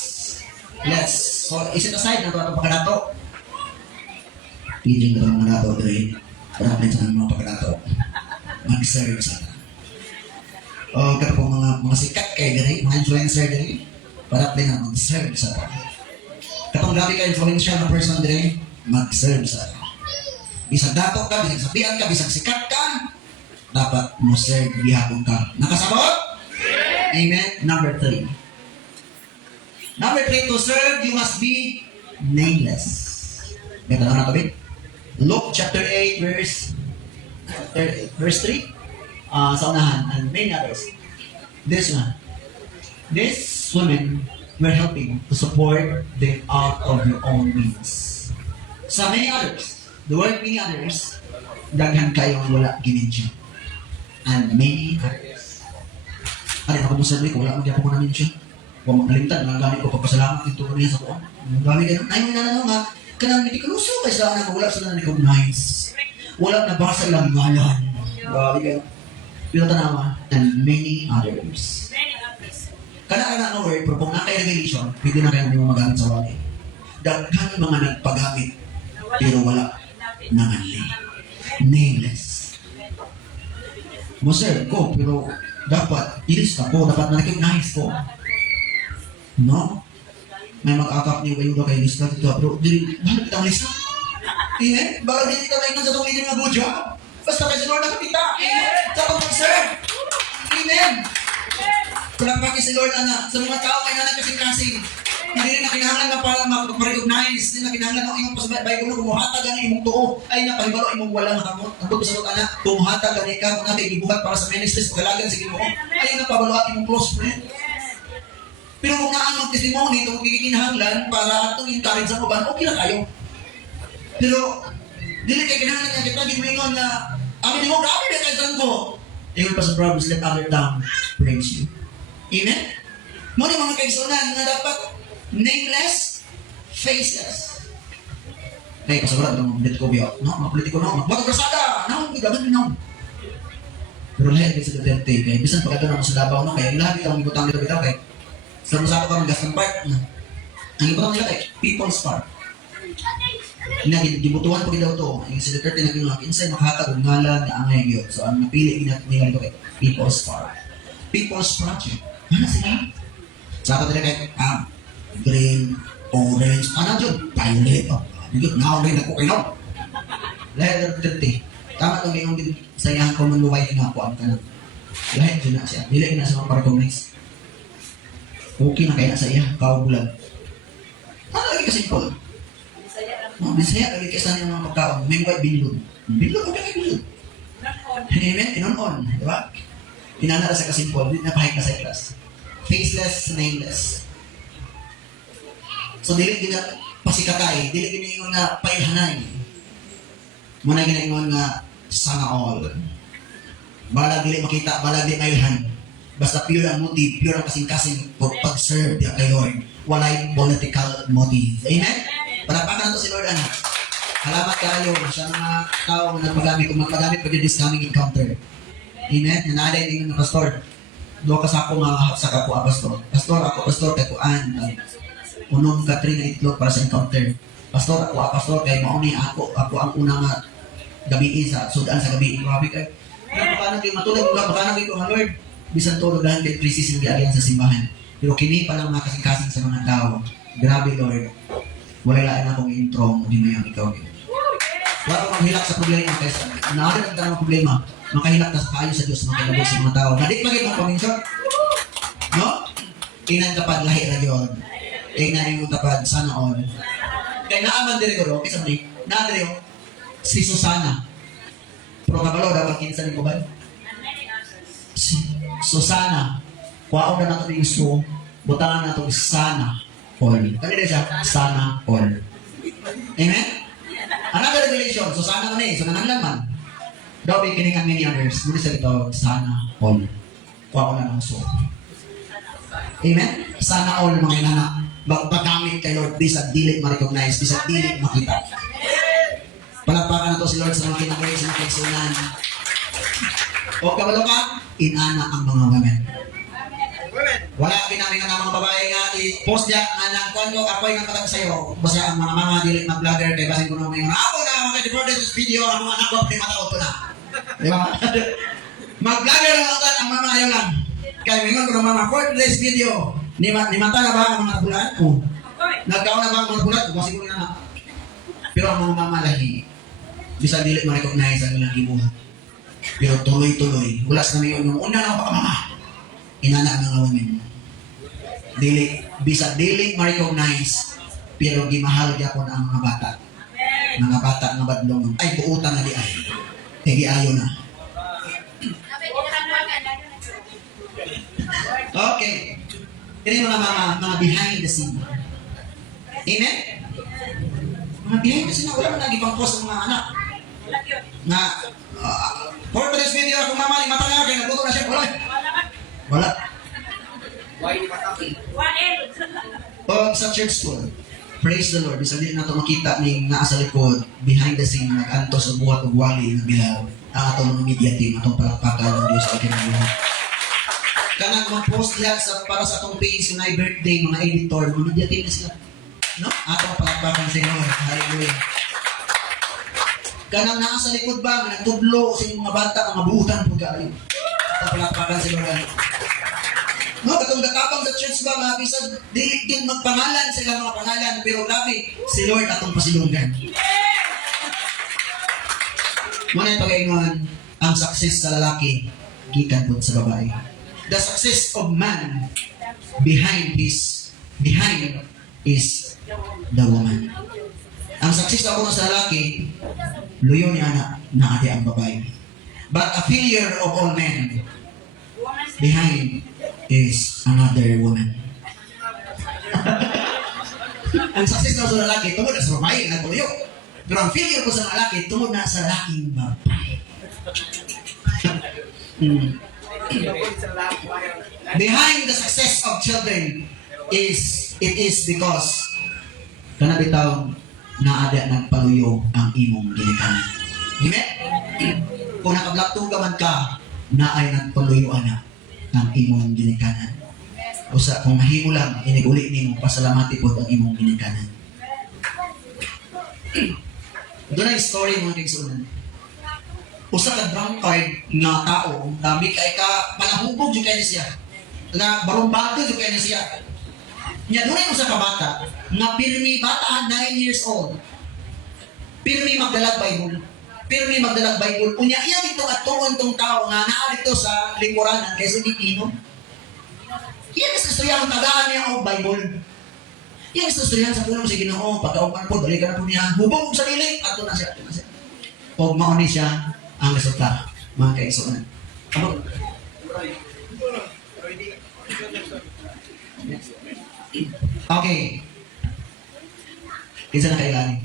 let's. So, isit aside na ito ang pagkadato. Piding na ito ang mga dato, dahil marami sa mga pagkadato. Mag-serve sa atin. O, kaya po mga sikat kayo diri, mga influencer diri, para play na mag-serve sa atin. Katong grabe ka influential na person diri, mag-serve sa atin. Bisag dato ka, bisag sabihan ka, bisag sikat ka, dapat mo serve gihapon ka. Nakasabot? Amen? Number 3. Number 3, to serve, you must be nameless. May tanong na kami? Luke chapter 8, verse 3. Sa unahan, and many others. This one. These women were helping to support them out of your own means. Sa many others, the word many others, daghan kayong wala ginensyon. And many others. Ano ako mo sabi ko, wala magyapon ko na mensyon. Huwag magkalimtan, lang gamit ko pagpasalamat yung tulong niya sa kuwan. Gamit ganun. Ay, na nga, kanang mitikuloso kayo sa anak ko, wala sila na-recognize. Wala nabasa lang ngalan. Gamit kayo. Pero tanawa, and many others. Kana-kana ang word, pero kung nakay revelation, pwede na kayo hindi mo magamit sa wali. Daghan mga nagpagamit, pero wala nanganli. Nameless. Maserve ko, pero dapat, ilista ko, dapat na-recognize ko. No? May mag-akap niyo kayo kayo lista dito, pero bakit kita ang lista? Eh, bakit hindi ka tayo sa itong leader ng good job? Basta kayo sa Lord na kapita. Sa pag-serve. Amen. Palagpaki si Lord, anak. Sa mga tao, kaya na kasing-kasing. Hindi rin na kinahanglan na para mag-recognize. Hindi na kinahanglan na imong pasabay ko na kumuhatag ang imong tuo. Ay, napahibalo imong wala makamot. Ang tuto sa Lord, anak. Kumuhatag ang ikaw kung natin ibuhat para sa ministries, pagalagan sa Ginoo. Ay, napabalo at imong close friend. Pero kung naanong testimony, itong kikinahanglan para itong encourage sa uban, okay na kayo. Pero, dili kay kinahanglan nga kita, gimingon na, amin mo, grabe na kayo ko. Ingon pa sa Proverbs, let other tongue praise you. Amen? Muna mga kaigsunan na dapat nameless, faceless. Ay, kasagulat ng dito ko biyo. No, mga politiko no, magbagrasada. No, gagan no. Pero lahat sa Duterte, kaya bisan pagkagano sa Davao no, kaya lahat itong ibutang dito bitaw kay sa musaka ka ng Gaston Park. Ang ibutang nila kay People's Park. Gibutuhan po daw to. Yung si Duterte na ginawa, insay makahatag ng ngalan na angay yun. So, ang napili nila dito kay People's Park. People's Project. Ano sila? Sa nila kay green, orange, ano dyan? Violet. Now, rin ako kayo. Lahat ng Duterte. Tama itong yung sayahan ko ng luway nga po ang kanang. Lahat dyan na siya. Dili na sa mga recognize. Okay na kaya na sa iya. Kawagulan. Ano lagi kasi po? Bisaya lagi kasi sa mga pagkaon. May white binilod. Binilod, okay kayo binilod. Amen? Inon-on. Diba? Pinanara sa kasimpol. Hindi na pahig na sa class. Faceless, nameless. So, dili gina pasikakay. Dili gina nga pailhanay. Muna gina nga sana all. Balag dili makita, balag dili mailhan. Basta pure ang motive, pure ang kasing-kasing pag-serve diya kay Lord. Walay political motive. Amen? Palapakan na to si Lord, anak. Salamat kayo sa mga tao na nagpagamit. Kung magpagamit pa din this coming encounter. Amen? Nanalay din ng pastor. Doon ka sa ako sa kapwa pastor. Pastor kay Kuan. Unong Catherine na itlog para sa encounter. Pastor pastor kay mauni ako ang unang gabi sa sudan sa gabi. Grabe kay. Baka kayo matulog baka kayo ang Lord. Bisan tulog lang kay crisis ng giagyan sa simbahan. Pero kini pa lang makasing-kasing sa mga tao. Grabe Lord. Wala lang akong intro mo din mo yung ikaw. Wala akong hilak sa problema kaysa. Naarin ang tanong problema. Makahilak na sa kayo sa Diyos, makilabot sa mga tao. Nadik magiging mga paminsyon? No? Tingnan tapad lahi na yun. Tingnan yung tapad, sana all. Kaya naaman din ko, kasi mali, naadari yung si Susana. Pero kabalo, dapat kinsan yung kubay. Si Susana. Kuwao na natin yung gusto, butangan na itong sana all. Kanina siya, sana all. Amen? Another revelation, Susana ka na so nananglan man. Daw may kiningan many others. Muli sa ito, sana all. Kuha ko na ng so. Amen? Sana all mga inana. Magpagamit kay Lord, bisag dili ma-recognize, bisag dili makita. Palagpakan na to si Lord sa mga kinag-raise na kaigsunan. O kabalo ka, inana ang mga women. Wala pinaming nga mga babae nga i-post niya nga nang kwento ako'y nga matag sa'yo. Basta ang mga dili mag-vlogger kay basin ko naman yung ako na mga deported this video ang mga nakop ni mataot ko na. Diba? Mag-vlogger lang ang mga ayaw lang. Kaya mingon ko ng mga for today's video. Ni mata na ba ang mga bulan? Oo. Nagkaon na ba ang mga bulan? Basin ko na. Pero ang mga mamalahi, bisa dili ma-recognize ang ilang ibuhat. Pero tuloy-tuloy. Ulas na ngayon yung una na ako mama. inana mga women. Dili, bisag dili ma-recognize, pero gimahal gyapon ang mga bata. Mga bata nga badlong, ay buutan na di ay. Kaya giayo na. Okay. Ini mga behind the scene. Amen? Mga behind the scene, wala man nagipang-post ng mga anak. Na, for today's video, kung mamali, mata nga, kaya nagbuto na siya. Wala. Pag sa church school, praise the Lord. Bisa din nato makita ni nga sa likod, behind the scene, nag-antos o buhat o wali ng bilaw. Ang atong mga media team, atong palakpakan ng Diyos sa kinabuhi. Kanang mag-post lahat para sa atong page, yung birthday, mga editor, mga media team na sila. No? Atong palakpakan sa Lord. Hallelujah. Kanang nasa likod ba, nagtublo sa mga bata, mga buutan po kayo. Atong palakpakan sa Lord. No, katong gatapang sa church ba, mga bisag, din magpangalan sila mga pangalan, pero grabe, si Lord atong pasilungan. Muna yung pag-aingon, ang success sa lalaki, gikan po sa babae. The success of man behind is the woman. Ang success ako sa lalaki, luyo ni anak na ate ang babae. But a failure of all men behind is another woman. Ang success na sa lalaki, tungod na sa babae, nagtuyo. Pero ang failure ko sa lalaki, tungod na sa lalaking babae. Behind the success of children is because kanabitaw na ada nagpaluyo ang imong ginikanan. Amen? Kung nakablaktugaman ka, na ay nagpaluyo na ang imong ginikanan. O sa kung mahimo lang, iniguli nimo pasalamati po ang imong ginikanan. Doon ay story mga kaigsunan. Usa ka drunkard nga tao, dami kay ka malahubog jud kay siya. Nga barumbado jud kay siya. Nya dunay usa ka bata nga pirmi bata 9 years old. Pirmi magdalag Bible. Pirmi magdalag Bible. Unya iya dito atuon tong tao nga naa dito sa lingkuranan kay si Dino. Iya sa istorya ang tagaan niya og Bible. Iya sa istorya sa puno si Ginoo pagkaupan po dali ka na po niya. Hubog sa dili ato na siya. Og mao ni siya ang resulta, mga kaigsunan. Ano? Okay. Kinsa na kailani?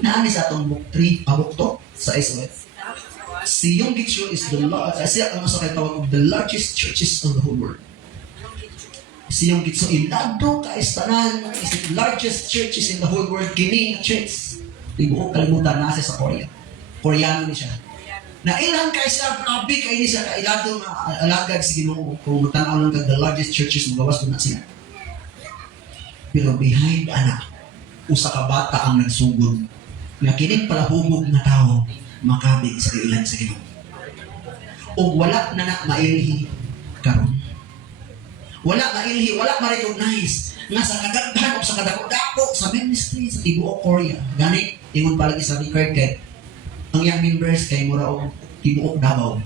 Naani sa atong book 3, book 2 sa SOS. Si Yom Kitsu is the siya ang sa tawag the largest churches of the whole world. Si Yom Kitsu ilado ka istanan is the largest churches in the whole world. Kini church. Tibuok kalimutan na sa Korea. Koreano ni siya. Na ilang kay siya, abi kay ni siya, kailado na alagad si Ginoo. Kung matanaw lang ka, the largest churches, magawas ko na sila. Pero behind anak, usa ka bata ang nagsugod. Nga kining palahubog na tao, makabi sa ilan sa Ginoo. O wala na mailhi karon. Wala mailhi, wala ma-recognize nga sa kadaghan o sa kadako-dako sa ministry sa tibuok Korea. Gani, ingon palagi sa record kay ang iyang members kay mura og tibuok Davao.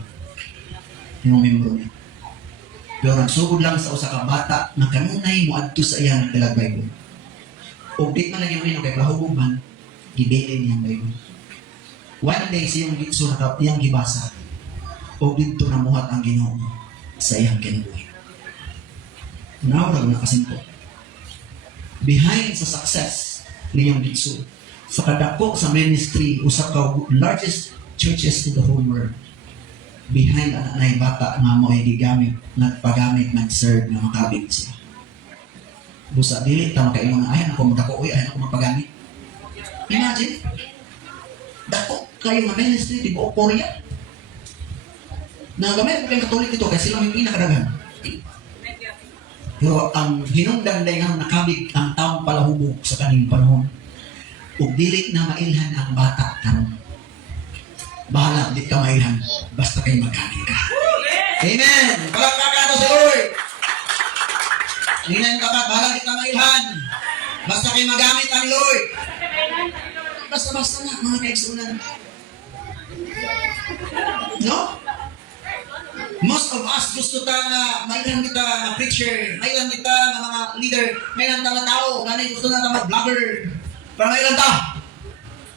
Yung membro niya. Pero nagsugod lang sa usa ka bata na kanunay mo adto sa iyang dalag Bible. Og di man lang yung kay pahubog man, gibilin niyang Bible. One day siyang gitso na iyang gibasa. Og dito namuhat ang Ginoo sa iyang kinabuhi. Now lang nakasimpo. Behind sa success ni yung gitso, sa kadako sa ministry, usa ka largest churches in the whole world. Behind anak na bata nga mo ay gigamit, nagpagamit, nag-serve, na makabit siya. Busa, dili, tama kayo mga ayan ako magdako, ayan ako magpagamit. Imagine, dako kayo nga ministry, di buong Korea. Nagamit ko kayong katolik ito, kasi sila yung pinakadagan. Pero ang hinungdan dahil nga nakabig ang taong palahubog sa kaning panahon. Ug dili na mailhan ang bata karon. Bahala, di ka mailhan. Basta kay magkani ka. Amen! Palakpakan sa Lord! Tingnan ka pa, bahala di ka mailhan. Basta kay magamit ang Lord. Basta-basta na, mga kaigsunan. No? Most of us gusto ta nga mailan kita nga preacher, mailan kita nga mga leader, mailan ta nga tao, ganay gusto na ta mag-vlogger. Para mailan ta.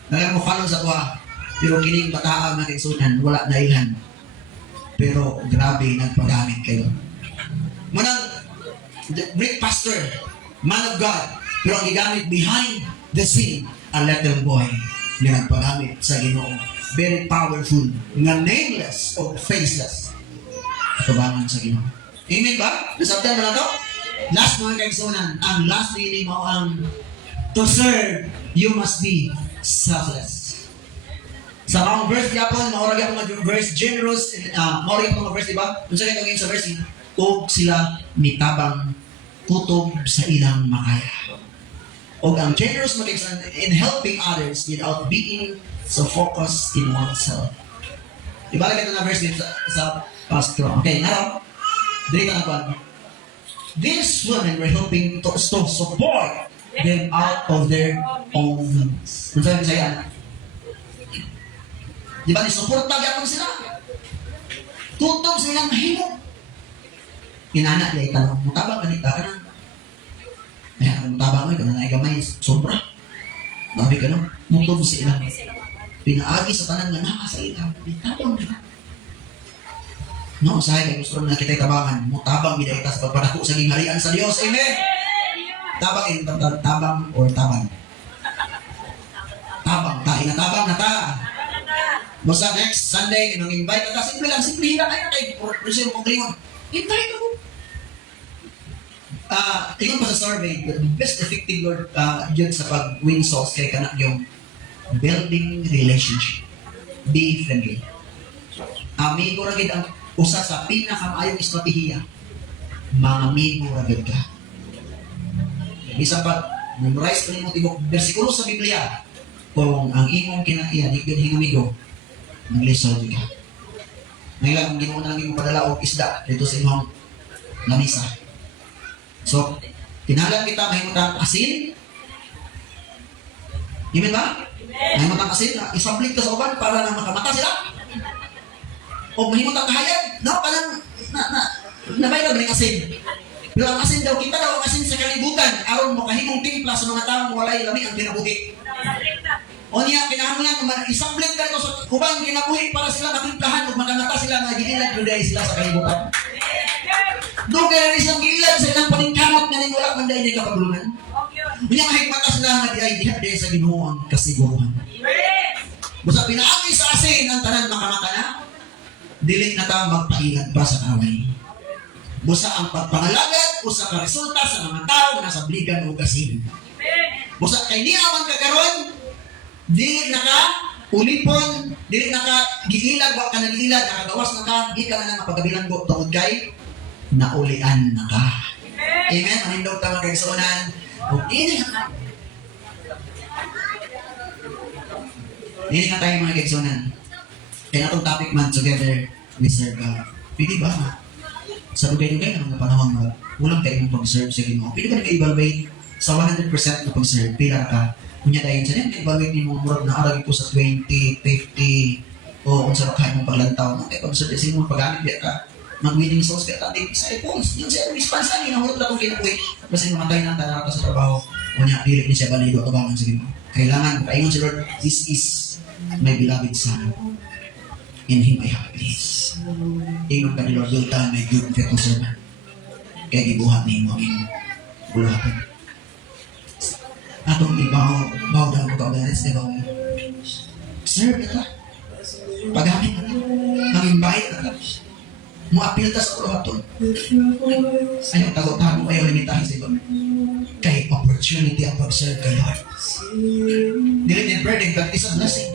Nalang mo follow sa tuwa. Pero kining bataan na kaigsunan, wala na ilan. Pero grabe nagpagamit kayo. Manang great pastor, man of God, pero ang gigamit behind the scene, a little boy na nagpagamit sa Ginoo. Very powerful, nga nameless o faceless. Katubangan sa Ginoo. Amen ba? Nasabtan mo na to? Last mga kaigsunan, ang last reading mo ang to serve, you must be selfless. Sa mga verse yapon, maurag ako mga verse generous, maurag ako mga verse, diba? Kung saan kayo sa verse, o sila mitabang kutob sa ilang makaya. O ang generous mag-exam in helping others without being so focused in oneself. Ibalik ito na verse dito sa pastor. Okay, now, dito na po. These women were helping to support them out of their own means. Kung sabi ko sa'yo, di ba, nisuporta gano'n sila? Tutog silang mahimok. Inana niya itanong, mutabang ganita ka na. Ayan, mutabang mo, na naigamay, sobra. Babi ka lang, mutog sila. Pinaagi sa tanan nga naka sa ilang, itabang nila. No, sahay kayo gusto na kita itabangan, mutabang bida ita sa pagpadako sa gingharian sa Diyos. Amen! Tabang or tabang? Tabang, inatabang na ta. Basta next Sunday, nung invite na ta, simple lang, simple lang, ay kay President Ponglingon. Invite ako. Tingnan pa sa survey, the best effective Lord dyan sa pag-win souls kay kanak yung building relationship. Be friendly. Amigo ragid ang usa sa pinakamayong estratehiya. Mga amigo ragid ka. Isa pa, memorize pa mo tibok bersikulo sa Biblia. Kung ang imong kinaiya, di ka higumigo, nag-listen ka. Ngayon, kung ginawa na lang yung padala o isda dito sa imong lamisa. So, tinalan kita mahimutang asin. Amen ba? Mahimutang asin, isablik ka sa uban para na makamata sila. O mahimutang kahayag, no, parang nabayra ba ng asin? Pero ang asin daw, kita daw ang asin sa kalibutan, aron mo kahimong timpla sa mga taong walay lami ang kinabuhi. O niya, kinahanglan, isablik ka ito sa ubang kinabuhi para sila matimplahan o makamata sila na ginilan kuday sila sa kalibutan. Doon kaya rin isang gilan sa ilang paningkamot na wala man dahil na kapagulungan. Hindi mahigmata sila na di sa Ginoo ang kasiguruhan. Basta pinaagi sa asin ang tanan makamata na, dilit na ta magpahingat pa sa kaway. Busa ang pagpangalagad o sa resulta sa mga tao na nasa bligan o kasin. Busa kay niya man kakaroon, dili na ka ulipon, dili na ka giilag, wak ka nag-ilag, nakagawas na ka, di ka na nga pagkabilang go, tungod kay naulian na ka. Amen? Manindog ka mga kagsunan. Ini nga tayo mga kagsunan. Kaya itong topic man, together we serve God. Pwede ba? Sa lugay-lugay na mga panahon mo, walang kayo mong pag-serve sa Ginoo. Pwede ba nag-evaluate sa 100% na pag-serve? Pila ka? Kunya tayo sa niyan, nag-evaluate mo murag na arag po sa 20, 50, o kung sa kayo mong paglantaw. Kaya pag-serve sa mong pag-gamit, kaya ka mag-winning souls, kaya tayo sa ipons. Yung sa response namin, nahulog na kung kinabuhi. Kasi namatay na tanaka sa trabaho. Kunya, pilit ni siya balido at abangan sa Ginoo. Kailangan, kaingon si Lord, this is my beloved Son. In Him I have peace. Ingon ka ni Lord, will tell my good faithful servant. Kaya gibuhat ni mo ang bulapan. Atong ibaw daw ko ka-bless, diba? Serve ka. Paghamit ka. Mag-invite ka. Mo-appeal ka sa bulapan. Ayaw tago-tago, ayaw limitahin sa iba. Kay opportunity ang pag-serve kay Lord. Dili din burden, but it's a blessing.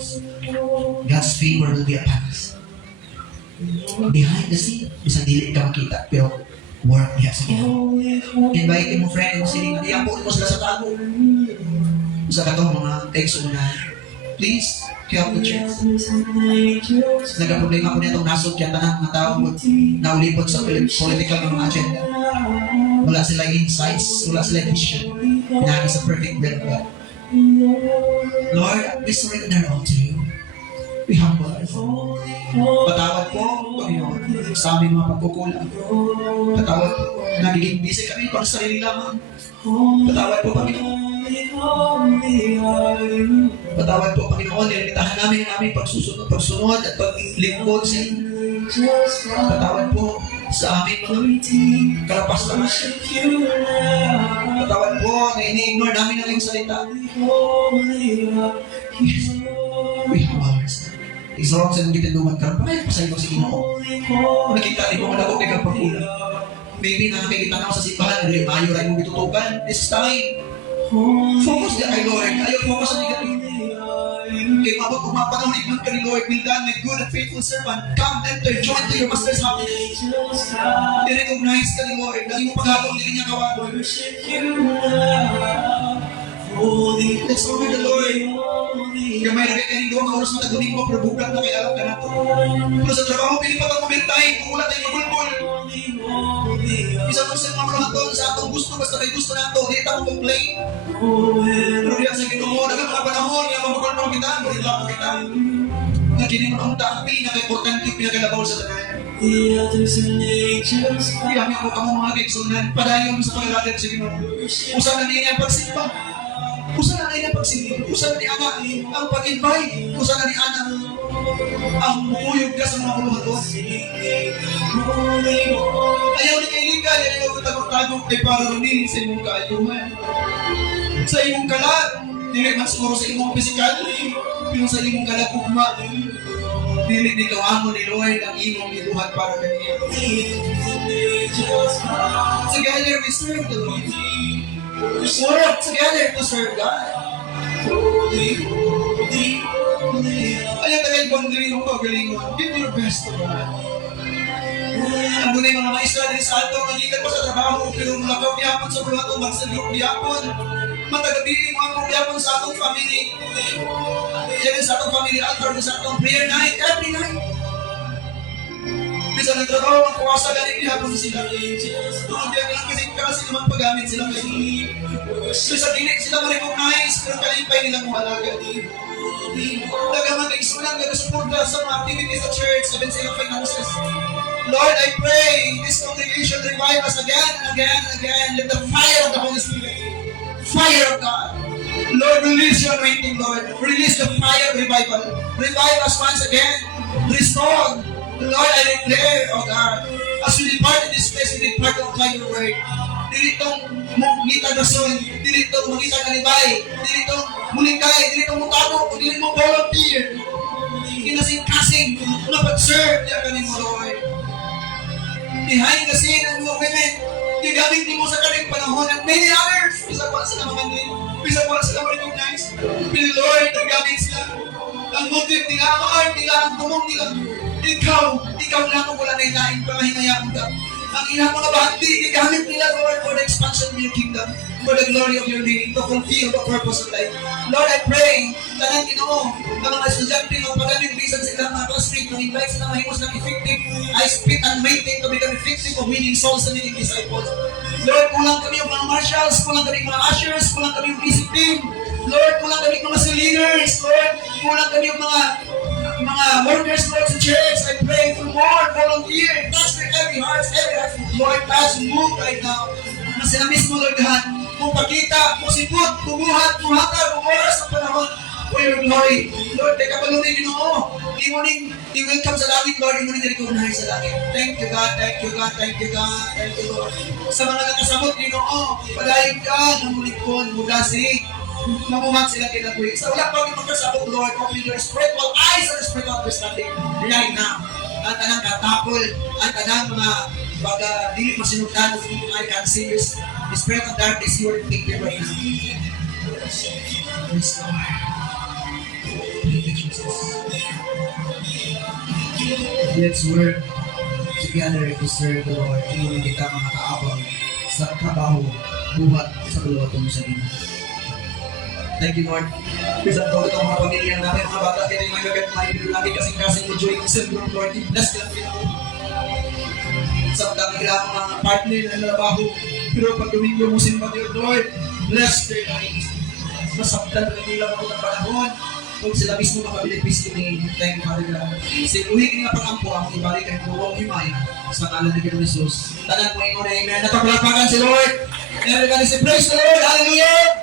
God's favor will be upon us. Behind the scene, isang dili ka makita, pero work niya sa Ginoo. Invite mo friend mo siling, iampunin mo sila sa tago. Sa katong mga text na, please help the church. Nagka-problema ko niya itong nasod kaya tanang mga tao na ulipot sa political ng mga agenda. Wala sila insights, wala sila vision. Pinagi sa perfect will of God. Lord, we surrender all to you. We humble ourselves. Patawad po, Panginoon, sa aming mga pagkukulang. Patawad po, nagiging busy kami para sa sarili lamang. Patawad po, Panginoon. Patawad po, Panginoon, nilimitahan namin ang aming pagsunod at paglingkod sa inyo. Patawad po sa aming mga kalapasan. Patawad po na ini-ignore namin ang iyong salita. We have ours. Exalt sa nang gitinduman ka. Pakaya pa sa iyo sa Ginoo. Nakita mo mga dako kay pagkulang. Maybe na nakikita na ako sa simbahan, mayo rin mong bitutukan. This time, focus na kay Lord. Ayaw focus sa negative. Kaya mabot kung mapanahon ikman ka ni Lord, will done, my good and faithful servant. Come, enter, join to your master's house. I-recognize ka ni Lord. Dahil mo paghatong din niya kawan. Let's honor the Lord. Gamay na kayo doon, kauros na tagunin mo, pero bukat na kaya alam ka na ito. Pero sa trabaho, pilipat ang momentay, kung wala tayong magulbol. Isa kung sa mga mga sa atong gusto, basta may gusto na ito, hindi tayo complain. Pero diyan sa Ginoo, nagang mga panahon, yung magulbol kita, marila mo kita. Nakinig mo ang taampi, naka-importante, pinagalabaw sa tanan. Kaya ko kamo mga kaigsunan, padayon sa pag-alagat sa Ginoo. Usa na niya ang pagsimba. Usa na niya ang pagsimba. Usa na niya ang pag-invite. Usa na niya ang bumuyog ka sa mga kuluhaton. Ayaw ni kailigan, ayaw ko tagok-tagok kay para rin sa imong kaayuman. Sa imong kalat, dili man siguro sa imong pisikal, pero sa imong kalagugma, dili ni kawangon ni Lord ang imong iluhat para kaniya. Together we serve the Lord. Work together to serve God. Ayaw tagay boundary mo pagalingon. Give your best to God. Ang dunay mga maestra din sa ato, magikan pa sa trabaho, pero mulakaw biyapon sa mga tumag sa group biyapon. Matagabili mo ang biyapon sa atong family. Yan sa atong family altar, sa atong prayer night, every night. Bisa nagtrabaho, magpawasa galing biyapon sila. Tulog yan lang kasi naman paggamit sila kasi. So sa dinig sila ma-recognize, pero kalipay nilang mahalaga. Nagaman kayo sulang, nagasuporta sa mga activities sa church, even sa finances. Lord, I pray, this congregation revive us again and again and again. Let the fire of the Holy Spirit, fire of God. Lord, release your anointing, Lord. Release the fire revival. Revive us once again. Restore. Lord, I declare, oh God, as we depart in this place, we depart of your word. Dilitong mungita rason, dilitong mungita kalibay, dilitong mulingkay, dilitong mutabo, dilitong volunteer. Kinasing-kasing na pag-serve niya kanin mo, Lord. Behind the scene ng mga women, gigamit mo sa kaning panahon at many others. Bisa pa sila mamanlin, bisa pa sila ma-recognize. Pero Lord, nagamit sila. Ang motive nila, ang art nila, ang tumong nila. Ikaw lang kung wala na ilain para hinayaan ka. Ang ilang mga bahati, igamit nila, Lord, for the expansion of your kingdom, for the glory of your name, to fulfill the purpose of life. Lord, I pray, tanan Ginoo, ang mga estudyante ng pag-aming reason sa ilang mga classmates, nang invite sila mahimos ng effective, I speak and waiting to become effective of winning souls and winning disciples. Lord, kulang kami yung mga marshals, kulang kami yung mga ushers, kulang kami yung music team. Lord, kulang kami yung mga leaders. Lord, kulang kami yung mga workers, Lord, sa church. I pray for more volunteers. Touch their every heart. Lord, touch, move right now. Na sila mismo, Lord God, kung pagkita, kung sipot, kumuhat, kuhata, kumuras sa panahon for your glory. Lord, teka palunin din ako. I-welcome sa langit, Lord. I-morning na-recognize sa langit. Thank you, God. Thank you, God. Thank you, God. Thank you, Lord. Sa mga nakasamot din ako, padahin ka ng mulikon, mudasi. Mamuhat sila kinabuhi. Sa wala pa rin magkasabot, Lord, open your spiritual eyes and spiritual understanding right now. Ang tanang katapol, ang tanang mga baga, dili masinutan, I can see the spirit of darkness, you are inflicted right now. Praise God. Thank you, Jesus. Let's work together to serve the Lord. Hindi kita mga kaabang sa trabaho, buhat sa kalawatong sa Ginoo. Thank you, Lord. Bisa ko itong mga pamilya natin, mga bata, kaya yung magagat mga ibig natin kasing-kasing mo during the group, Lord. Bless them, sa dami kailangan mga partner na nalabaho. Pero pag Domingo mo simba, Lord, bless their lives. Masaktan na nila mo ng panahon. kung sila mismo makabilipis ini, thank you, Father God. Sa uwi nga pagampo, ang ibalik ang buong himay sa ngalan ni Jesus. Tanan po ingon, amen. Napapalapakan si Lord. Everybody say, praise the Lord. Hallelujah.